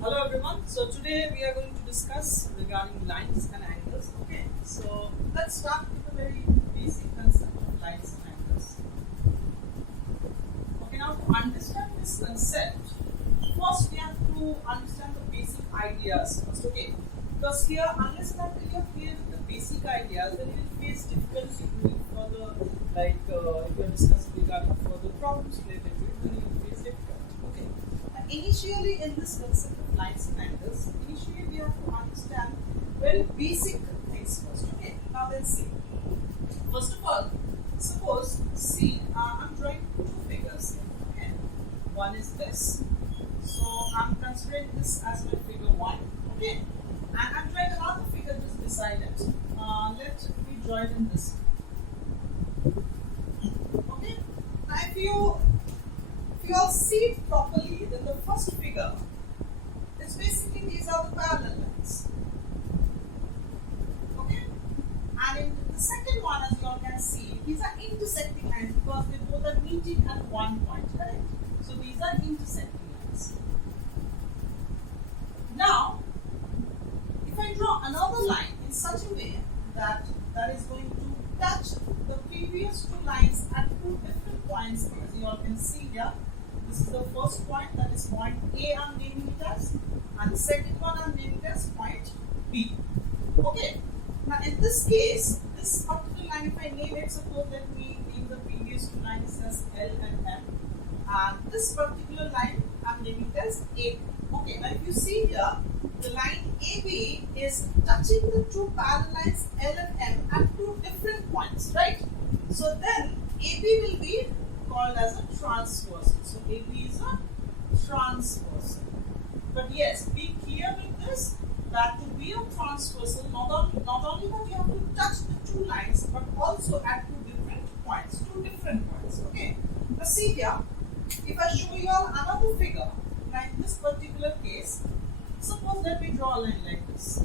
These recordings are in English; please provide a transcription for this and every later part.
Hello everyone. So today we are going to discuss regarding lines and angles. Okay. So let's start with a very basic concept of lines and angles. Okay. Now to understand this concept, first we have to understand the basic ideas first. Okay. Because here, unless and until you are clear with the basic ideas, then you will face difficulty doing further, like if you are discussing regarding further problems related to it, then you will face difficulty. Okay. Initially, in this concept of lines and angles, initially we have to understand very basic things first. Okay, now let's see. First of all, suppose see I'm drawing two figures here. Okay, one is this. So I'm considering this as my figure 1. Okay, and I'm drawing another figure just beside it. Let me draw it in this. Okay, now if you all see it properly, then the first figure is basically these are the parallel lines. Okay? And in the second one, as you all can see, these are intersecting lines because they both are meeting at one point, correct? So these are intersecting lines. Now, if I draw another line in such a way that is going to touch the previous two lines at two different points, as you all can see here. This is the first point, that is point A I'm naming it as, and the second one I'm naming it as point B. Okay. Now in this case, this particular line, if I name it, suppose let me name the previous two lines as L and M, and this particular line I'm naming it as AB. Okay. Now if you see here, the line AB is touching the two parallel lines L and M at two different points, right? So then AB will be called as a transversal. So AB is a transversal. But yes, be clear with this that to be a transversal, not only that you have to touch the two lines, but also at two different points. Okay. Now see here, if I show you all another figure, like in this particular case, suppose let me draw a line like this.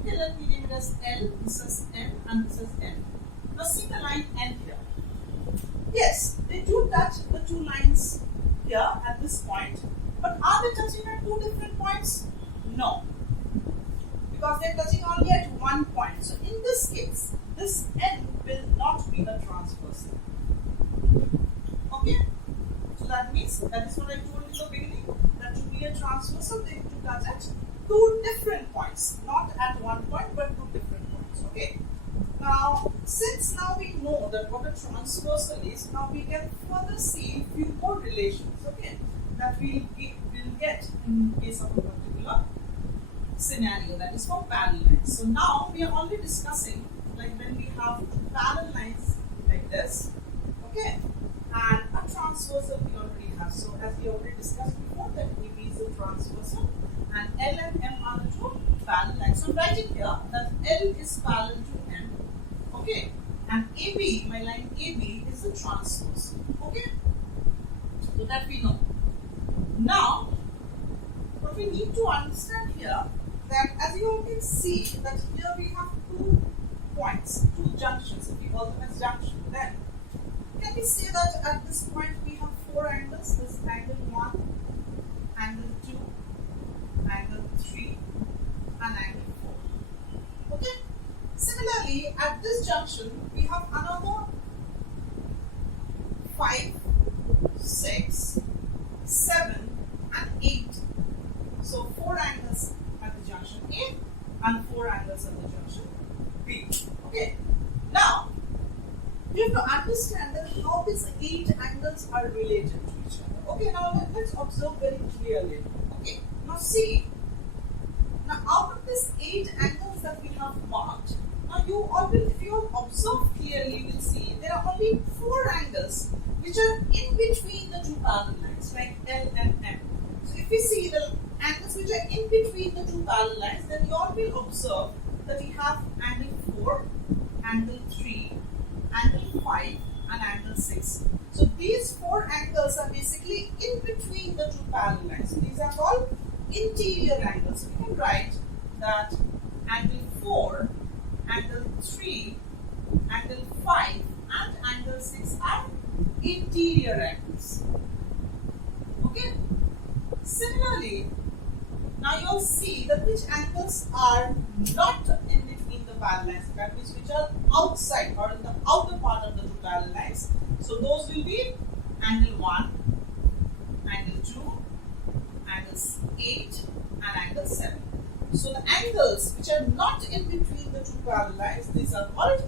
Okay, let me name it as L, this is M, and this is N. Now see the line N here. Yes, they do touch the two lines here at this point, but are they touching at two different points? No, because they are touching only at one point. So in this case, this N will not be a transversal. Okay, so that means, that is what I told in the beginning, that to be a transversal, they have to touch at two different points, not at one point, but two different points. Okay. Now, since now we know that what a transversal is, now we can further see a few more relations, okay, that we'll get in case of a particular scenario, that is for parallel lines. So now we are only discussing like when we have two parallel lines like this, okay, and a transversal we already have. So as we already discussed before, that AB is a transversal and L and M are the two parallel lines. So I'm writing here that L is parallel to M. Okay, and AB, my line AB is a transversal. Okay, so that we know. Now, what we need to understand here, that as you all can see, that here we have two points, two junctions, if we call them as junction. Then, can we say that at this point we have four angles? This is angle 1, angle 2, angle 3, and angle 4. Okay. Similarly, at this junction, we have another 5, 6, 7, and 8. So 4 angles at the junction A and 4 angles at the junction B. Okay. Now, you have to understand that how these 8 angles are related to each other. Okay. Now let's observe very clearly. Okay. Now see. Now out of these 8 angles that we have marked, now you all will, if you observe clearly, you will see there are only 4 angles which are in between the two parallel lines, like L and M. So if we see the angles which are in between the two parallel lines, then you all will observe that we have angle 4, angle 3, angle 5, and angle 6. So these 4 angles are basically in between the two parallel lines. So these are called interior angles. We can write that angle 4, angle 3, angle 5, and angle 6 are interior angles. Okay. Now you'll see that which angles are not in between the parallel lines, that means which are outside or in the outer part of the two parallel lines. So those will be angle 1, angle 2, angle 8 and angle 7. So the angles which are not in between the two parallel lines, these are called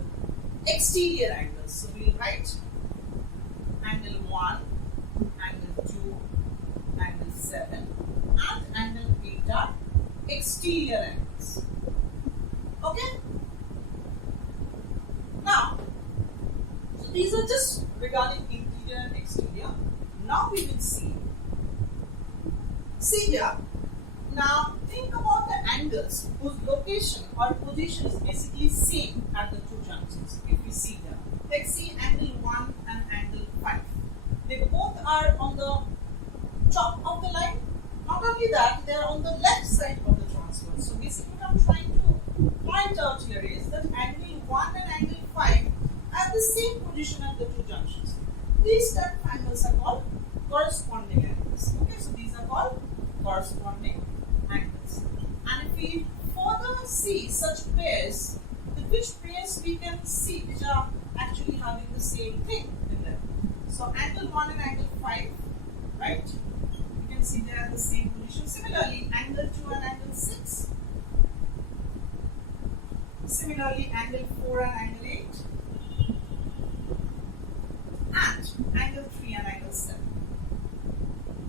exterior angles. So we will write angle 1, angle 2, angle 7 and angle 8 are exterior angles. Okay? Now, so these are just regarding interior and exterior. Now we will see here. Now think about the angles whose location or position is basically same at the two junctions. If we see here, let's see angle 1 and angle 5. They both are on the top of the line. Not only that, they are on the left side of the transverse. So basically what I'm trying to point out here is that angle 1 and angle 5 have the same position at the two junctions. These type of angles are called corresponding angles. Okay, so these are called corresponding angles. And if we further see such pairs, which pairs we can see which are actually having the same thing in them. So angle 1 and angle 5, right? You can see they are the same position. Similarly, angle 2 and angle 6. Similarly, angle 4 and angle 8. And angle 3 and angle 7.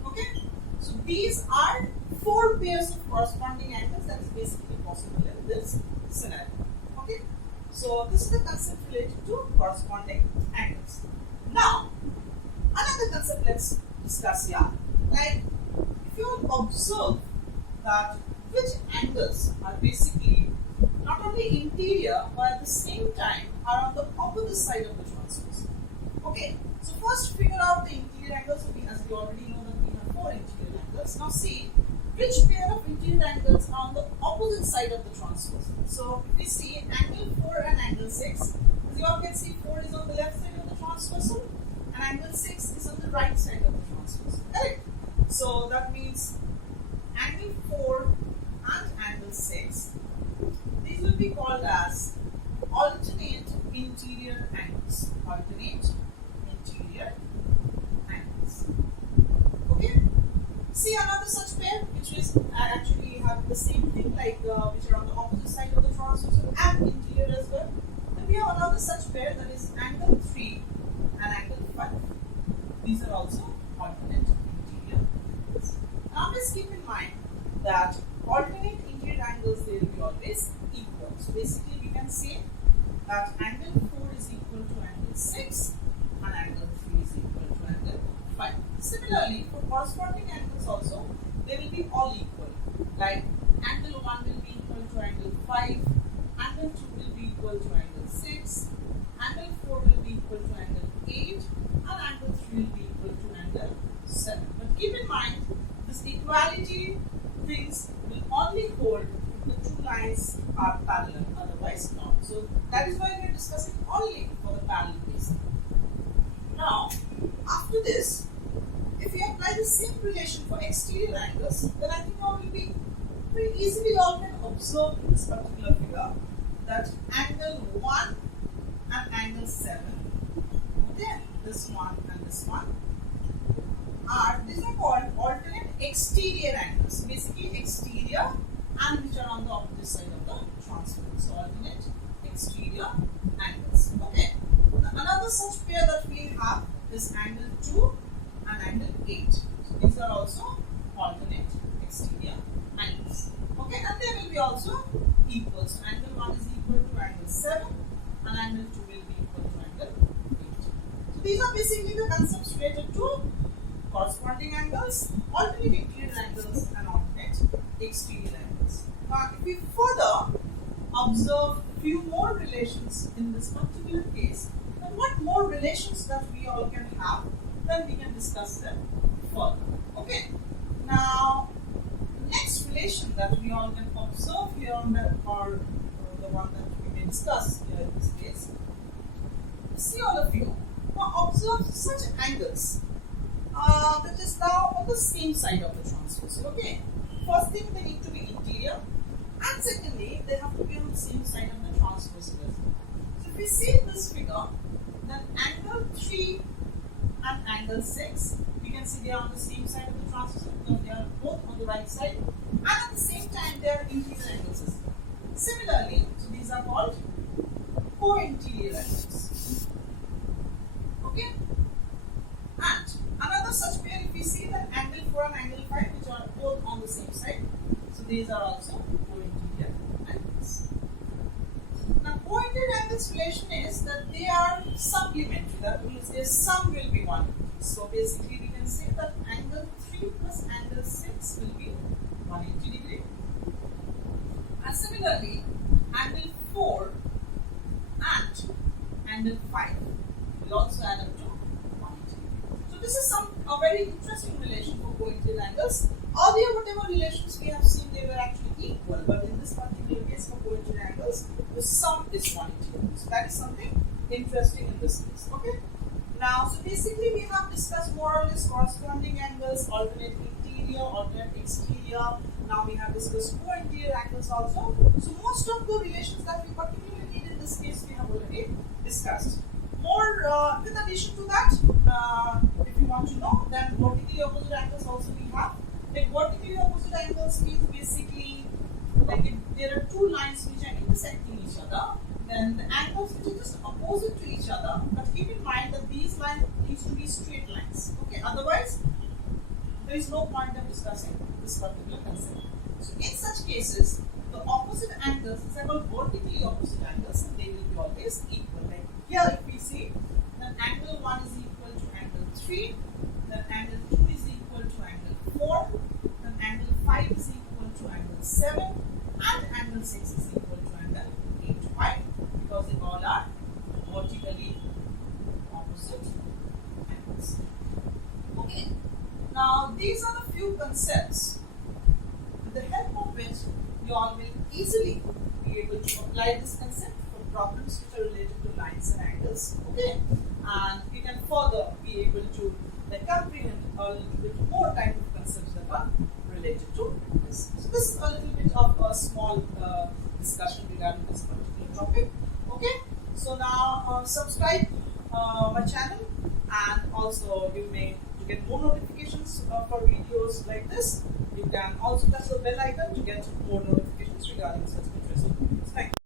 Okay? So these are 4 pairs of corresponding angles that is basically possible in this scenario. Okay? So this is the concept related to corresponding angles. Now, another concept let's discuss here. Like, if you observe that which angles are basically not only interior but at the same time are on the opposite side of the transverse. Okay, so first figure out the interior angles. So as we already know that we have 4 interior angles. Now see which pair of interior angles are on the opposite side of the transverse. So if we see angle 4 and angle 6, as you all can see, 4 is on the left side of the transversal and angle 6 is on the right side of the transversal. Correct? So that means angle 4 and angle 6, these will be called as alternate interior angles. Alternate interior angles. Okay? See another such pair which is actually have the same thing, like which are on the opposite side of the transversal and interior as well. And we have another such pair, that is angle 3 and angle 5. These are also alternate interior angles. Now let's keep in mind that alternate interior angles, they will be always equal. So basically we can say that angle 4 is equal to angle 6 and angle 3 is equal to angle 5. Similarly, for corresponding angles also, they will be all equal. Like angle 1 will be equal to angle 5, angle 2 will be equal to angle 6, angle 4 will be equal to angle 8 and angle 3 will be equal to angle 7. But keep in mind, this equality things will only hold if the two lines are parallel, otherwise not. So that is why we are discussing only for the parallel case. Now, after this, if we apply the same relation for exterior angles, then I think all will be pretty easily all can observe in this particular figure that angle 1 and angle 7, okay, this one and this one, these are called alternate exterior angles. Basically exterior and which are on the opposite side of the transverse. So alternate exterior angles. Okay. Another such pair that we have is angle 2 and angle 8. So these are also alternate exterior angles. Okay, and they will be also equal. So angle 1 is equal to angle 7 and angle 2 will be equal to angle 8. So these are basically the concepts related to corresponding angles, alternate interior angles and alternate exterior angles. Now if we further observe few more relations in this particular case, then what more relations that we all can have, then we can discuss them further. Okay. Now next relation that we all can observe here on the, or the one that we may discuss here in this case. See all of you. Now observe such angles that is now on the same side of the transversal. Okay. first thing, they need to be interior, and secondly, they have to be on the same side of the transverse vessel. So if we see this figure, then angle 3 and angle 6, you can see they are on the same side of the transverse because they are both on the right side, and at the same time they are interior angles as well. Similarly, so these are called co-interior angles. Okay? And another such pair, if we see that angle 4 and angle 5, which are both on the same side, so these are also co-interior angles. Now, co-interior angles relation is that they are supplementary. That means their sum will be 180. So basically, we can say that angle 3 plus angle 6 will be 180 degree. And similarly, angle 4 and angle 5 will also add up to 180 degree. So this is a very interesting relation for co-interior angles. Earlier, whatever relations we have seen, they were actually equal, but in this particular case for co-interior angles, the sum is 180 degrees. So that is something interesting in this case. Okay. Now, so basically we have discussed more or less corresponding angles, alternate interior, alternate exterior. Now we have discussed co-interior angles also. So most of the relations that we particularly need in this case we have already discussed. More with addition to that, if you want to know, then vertically opposite angles also we have. Like vertically opposite angles means basically like if there are two lines which are intersecting each other, then the angles which are just opposite to each other, but keep in mind that these lines need to be straight lines. Okay, otherwise there is no point of discussing this particular concept. So in such cases, the opposite angles are called vertically opposite angles, and they will be always equal. Like here, if we see, then angle 1 is equal to angle 3, then angle 2 is equal to angle 4, then angle 5 is equal to angle 7, and angle 6 is equal to angle 8. Why? Because they all are vertically opposite angles. Okay. Now, these are the few concepts with the help of which you all will easily be able to apply this concept for problems which are related to lines and angles. Okay. And you can further be able to comprehend a little bit more kind of concepts that are related to this. So this is a little bit of a small discussion regarding this particular topic. Okay, so now subscribe my channel, and also you may to get more notifications for videos like this. You can also touch the bell icon to get more notifications regarding such interesting videos. Thank you.